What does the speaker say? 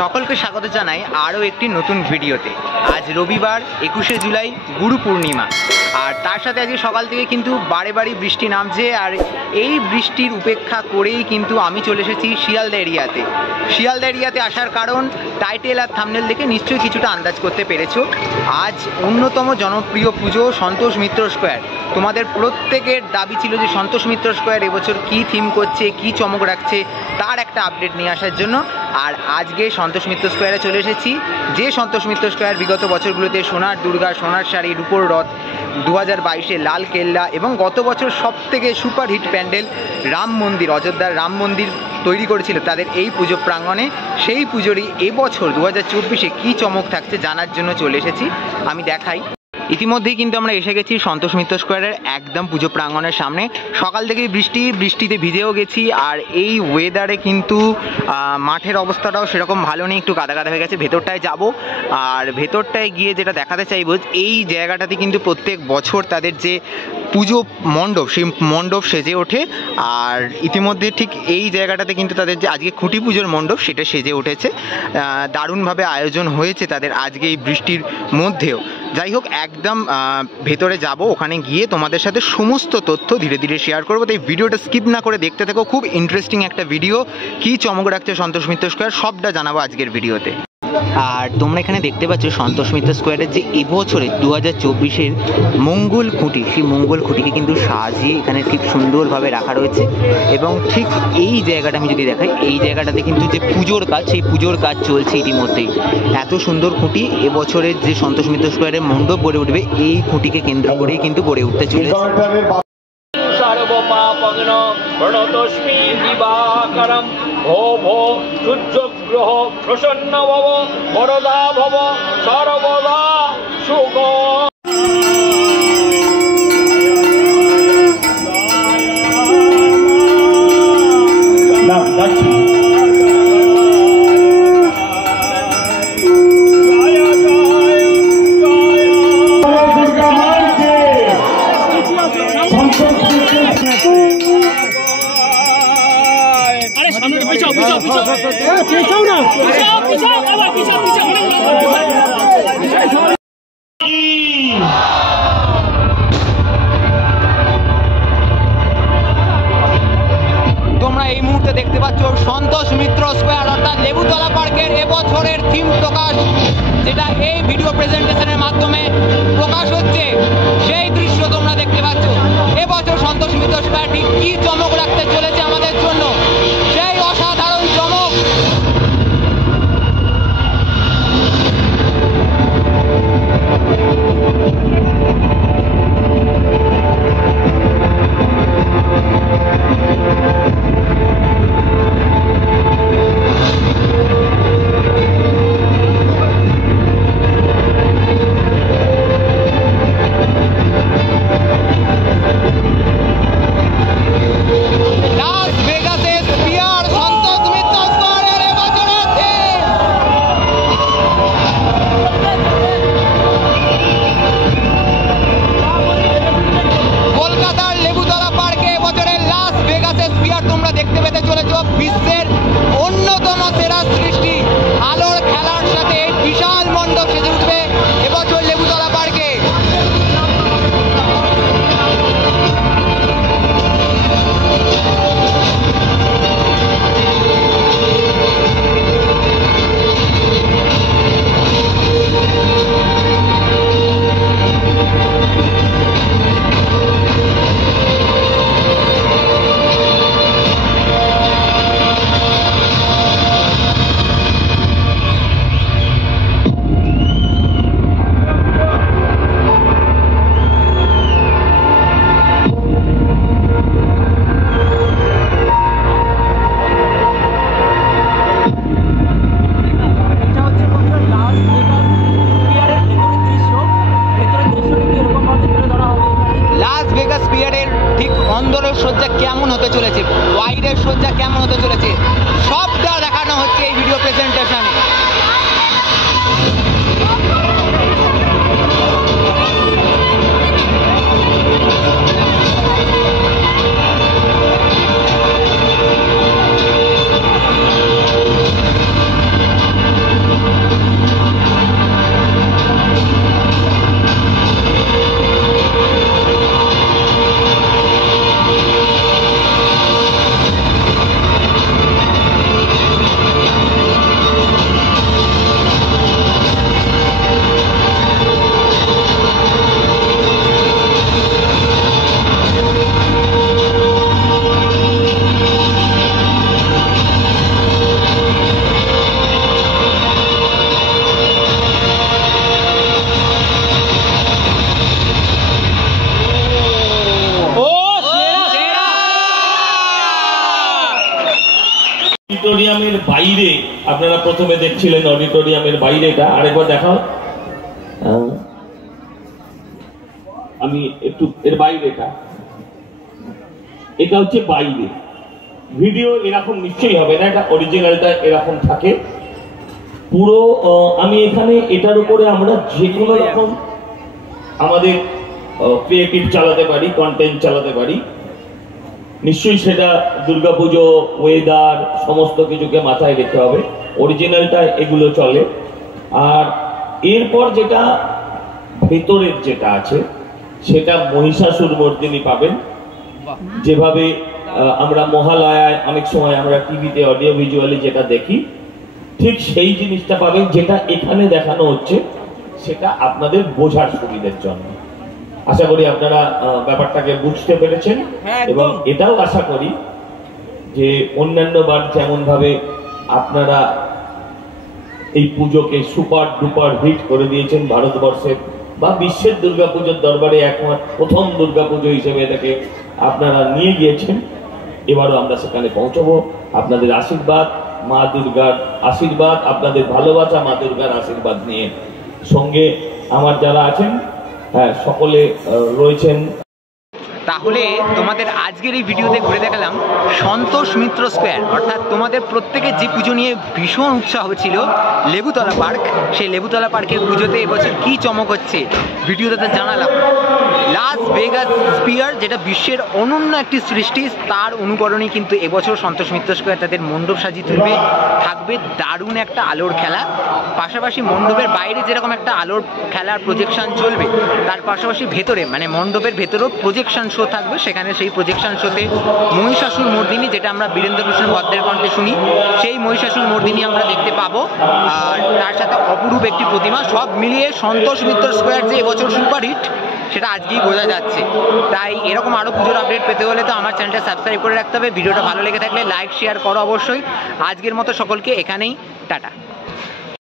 সকলকে স্বাগত জানাই আরও একটি নতুন ভিডিওতে। আজ রবিবার 21শে জুলাই গুরু পূর্ণিমা, আর তার সাথে আজকে সকাল থেকে কিন্তু বারে বারে বৃষ্টি নামছে। আর এই বৃষ্টির উপেক্ষা করেই কিন্তু আমি চলে এসেছি শিয়ালদা এরিয়াতে। শিয়ালদা এরিয়াতে আসার কারণ টাইটেল আর থাম্বনেল দেখে নিশ্চয়ই কিছুটা আন্দাজ করতে পেরেছো। আজ অন্যতম জনপ্রিয় পুজো সন্তোষ মিত্র স্কোয়ার। তোমাদের প্রত্যেকের দাবি ছিল যে সন্তোষ মিত্র স্কোয়ার এবছর কী থিম করছে, কী চমক রাখছে, তার একটা আপডেট নিয়ে আসার জন্য। আর আজকে সন্তোষ মিত্র স্কোয়ারে চলে এসেছি, যে সন্তোষ মিত্র স্কোয়ার বিগত বছরগুলোতে সোনার দুর্গা, সোনার শাড়ি, রূপোর রথ, 2022-এ লাল কেল্লা এবং গত বছর সবথেকে সুপারহিট প্যান্ডেল রাম মন্দির, অযোধ্যার রাম মন্দির তৈরি করেছিল তাদের এই পুজো প্রাঙ্গণে। সেই পুজোরই এবছর 2024-এ কী চমক থাকছে জানার জন্য চলে এসেছি। আমি দেখাই। ইতিমধ্যেই কিন্তু আমরা এসে গেছি সন্তোষ মিত্র স্কোয়ারের একদম পুজো প্রাঙ্গণের সামনে। সকাল থেকেই বৃষ্টিতে ভিজেও গেছি, আর এই ওয়েদারে কিন্তু মাঠের অবস্থাটাও সেরকম ভালো নেই, একটু কাদা কাদা হয়ে গেছে। ভেতরটায় যাব, আর ভেতরটায় গিয়ে যেটা দেখাতে চাইব, এই জায়গাটাতে কিন্তু প্রত্যেক বছর তাদের যে পুজো মণ্ডপ, সেই মণ্ডপ সেজে ওঠে। আর ইতিমধ্যে ঠিক এই জায়গাটাতে কিন্তু তাদের যে আজকে খুঁটি পুজোর মণ্ডপ, সেটা সেজে উঠেছে। দারুণভাবে আয়োজন হয়েছে তাদের আজকে এই বৃষ্টির মধ্যেও। যাই হোক, একদম ভেতরে যাব, ওখানে গিয়ে তোমাদের সাথে সমস্ত তথ্য ধীরে ধীরে শেয়ার করবো। তাই ভিডিওটা স্কিপ না করে দেখতে থাকো, খুব ইন্টারেস্টিং একটা ভিডিও। কী চমক রাখছে সন্তোষ মিত্র স্কোয়ার সবটা জানাবো আজকের ভিডিওতে। আর তোমরা এখানে দেখতে পাচ্ছ সন্তোষ মিত্র স্কোয়ারের যে এবছরের 2024-এর মঙ্গল খুঁটি, সেই মঙ্গল খুঁটিকে কিন্তু সাজিয়ে এখানে ঠিক সুন্দরভাবে রাখা রয়েছে। এবং ঠিক এই জায়গাটা আমি যদি দেখাই, এই জায়গাটাতে কিন্তু যে পুজোর কাজ, সেই পুজোর কাজ চলছে ইতিমধ্যেই। এত সুন্দর খুঁটি এবছরের যে সন্তোষ মিত্র স্কোয়ারের মণ্ডপ গড়ে উঠবে, এই খুঁটিকে কেন্দ্র করেই কিন্তু গড়ে উঠতে চলেছে। সর্বপাপগ্ন প্রণতস্মি দিবাকরম ভো ভো সূর্যগ্রহ প্রসন্ন ভব বরদা ভব সর্বদা সুখ। তোমরা এই মুহূর্তে দেখতে পাচ্ছ সন্তোষ মিত্র স্কোয়ার অর্থাৎ লেবুতলা পার্কের এবছরের থিম প্রকাশ, যেটা এই ভিডিও প্রেজেন্টেশনের মাধ্যমে প্রকাশ হচ্ছে। সেই দৃশ্য তোমরা দেখতে পাচ্ছ। এবছর সন্তোষ মিত্র স্কোয়ার ঠিক কী চমক রাখতে চলেছে আমাদের জন্য, সেই অসাধারণ চমক। দেখতে পেতে চলেছ বিশ্বের অন্যতম সেরা সৃষ্টি আলোর খেলার সাথে বিশাল মণ্ডপ সেজে উঠবে এবছর লেবুতলা পার্কে। অডিটোরিয়ামের বাইরে, আপনারা প্রথমে দেখছিলেন অডিটোরিয়ামের বাইরেটা, আরেকবার দেখাও। আমি একটু এর বাইরেটা, এটা হচ্ছে বাইরে। ভিডিও এরকম নিশ্চয়ই হবে না, এটা অরিজিনালটা এরকম থাকে পুরো। আমি এখানে এটার উপরে আমরা যে কোনো রকম আমাদের ক্রিয়েটিভ চালাতে পারি, কন্টেন্ট চালাতে পারি। নিশ্চয়ই সেটা দুর্গাপুজো, ওয়েদার, সমস্ত কিছুকে মাথায় রেখে হবে। অরিজিনালটা এগুলো চলে। আর এরপর যেটা ভেতরের যেটা আছে সেটা মহিষাসুর মর্দিনী পাবেন। যেভাবে আমরা মহালয়ায় অনেক সময় আমরা টিভিতে অডিও ভিজুয়ালি যেটা দেখি, ঠিক সেই জিনিসটা পাবেন। যেটা এখানে দেখানো হচ্ছে সেটা আপনাদের বোঝার সুবিধার জন্য। আশা করি আপনারা ব্যাপারটাকে বুঝতে পেরেছেন, এবং এটাও আশা করি যে অন্যান্য বার যেমন ভাবে আপনারা এই পুজোকে সুপার ডুপার হিট করে দিয়েছেন ভারতবর্ষের বা বিশ্বের দুর্গাপুজোর দরবারে একমাত্র প্রথম দুর্গাপুজো হিসেবে এটাকে আপনারা নিয়ে গিয়েছেন, এবারও আমরা সেখানে পৌঁছবো। আপনাদের আশীর্বাদ, মা দুর্গার আশীর্বাদ, আপনাদের ভালোবাসা, মা দুর্গার আশীর্বাদ নিয়ে সঙ্গে আমার যারা আছেন, হ্যাঁ, সকলে রয়েছেন। তাহলে তোমাদের আজকের এই ভিডিওতে ঘুরে দেখালাম সন্তোষ মিত্র স্কোয়ার, অর্থাৎ তোমাদের প্রত্যেকের যে পুজো নিয়ে ভীষণ উৎসাহ ছিল লেবুতলা পার্ক, সেই লেবুতলা পার্কের পুজোতে এবছর কী চমক হচ্ছে ভিডিওতে জানালাম। লাস ভেগাস স্পিয়ার, যেটা বিশ্বের অনন্য একটি সৃষ্টি, তার অনুকরণেই কিন্তু এবছর সন্তোষ মিত্র স্কোয়ার তাদের মণ্ডপ সাজিয়ে তুলবে। থাকবে দারুণ একটা আলোর খেলা, পাশাপাশি মণ্ডপের বাইরে যেরকম একটা আলোর খেলার প্রজেকশন চলবে, তার পাশাপাশি ভেতরে মানে মণ্ডপের ভেতরেও প্রজেকশন শো থাকবে। সেখানে সেই প্রজেকশন শোতে মহিষাসুর মর্দিনী, যেটা আমরা বীরেন্দ্রকৃষ্ণ ভদ্রের কণ্ঠে শুনি, সেই মহিষাসুর মর্দিনী আমরা দেখতে পাবো। আর তার সাথে অপরূপ একটি প্রতিমা, সব মিলিয়ে সন্তোষ মিত্র স্কোয়ার যে এবছর সুপারহিট সেটা আজকেই বোঝা যাচ্ছে। তাই এরকম আরও পুজোর আপডেট পেতে হলে তো আমার চ্যানেলটা সাবস্ক্রাইব করে রাখতে হবে। ভিডিওটা ভালো লেগে থাকলে লাইক শেয়ার করো অবশ্যই। আজকের মতো সকলকে এখানেই টাটা।